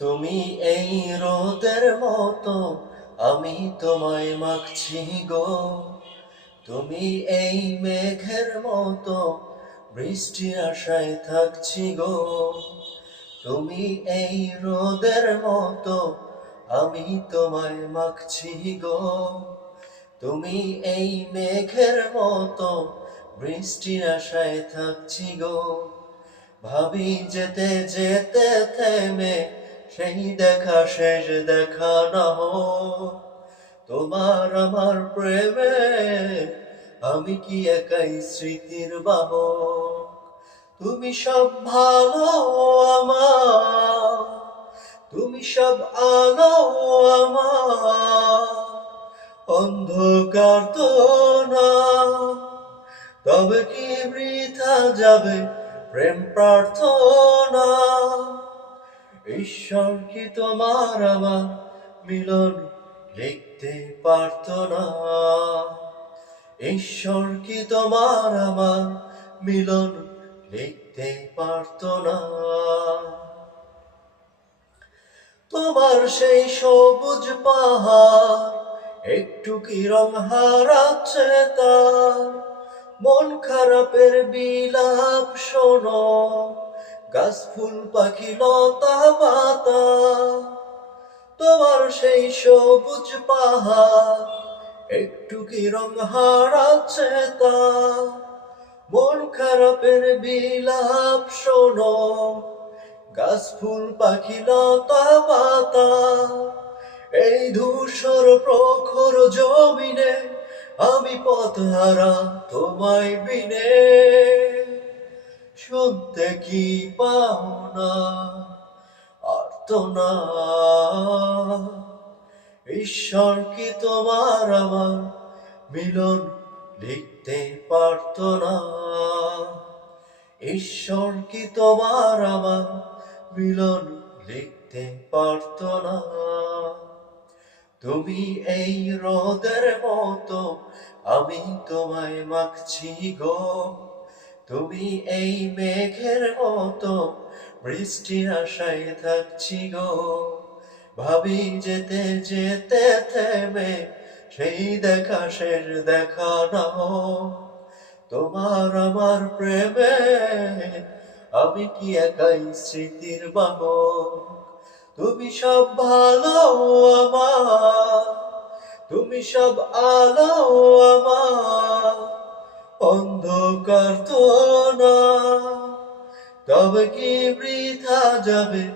তুমি এই রোদের মতো, আমি তোমায় মাখছি গো। তুমি এই মেঘের মতো, বৃষ্টির আশায় থাকছি গো। তুমি এই রোদের মতো, আমি তোমায় মাখছি গো। তুমি এই মেঘের মতো, বৃষ্টির আশায় থাকছি গো। ভাবি যেতে যেতে থেমে, সেই দেখা শেষ দেখা না হোক। তোমার আমার প্রেমে আমি কি একাই স্মৃতির বাহক। তুমি সব ভালো আমার, তুমি সব আলো আমার, অন্ধকার তো না। তবে কি বৃথা যাবে প্রেম প্রার্থনা। ঈশ্বর কি তোমার আমার মিলন লিখতে পারত না। ঈশ্বর কি তোমার আমার মিলন লিখতে পারত না। তোমার সেই সবুজ পাহাড় একটু কি রং হারাচ্ছে তার। মন খারাপের বিলাপ শোনো, গাছ ফুল পাখি লতা পাতা। তোমার সেই সবুজ পাহাড় একটু কি রং হারাচ্ছে তার। মন খারাপের বিলাপ শোনো, গাছ ফুল পাখি লতা পাতা। এই ধূসর প্রখর জমিনে আমি পথহারা তোমায় বিনে। শুনতে কি পাও না আর্তনাদ। ঈশ্বর কি তোমার আমার মিলন লিখতে পারত না। ঈশ্বর কি তোমার আমার মিলন লিখতে পারত না। তুমি এই রোদের মতো, আমি তোমায় মাখছি গো। তুমি এই মেঘের মতো, বৃষ্টির আশায় থাকছি গো। ভাবি যেতে যেতে থেমে, সেই দেখা শেষ দেখা না হোক। তোমার আমার প্রেমে আমি কি একাই স্মৃতির বাহক। তুমি সব ভালো আমার, তুমি সব আলো আমার, অন্ধকার তো না। তবে কি বৃথা যাবে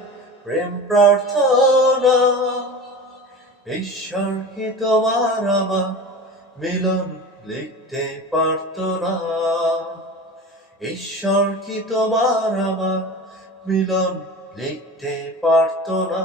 প্রেম প্রার্থনা। ঈশ্বর কি তোমার আমার মিলন লিখতে পারত না। ঈশ্বর কি তোমার আমার মিলন লিখতে পারত না।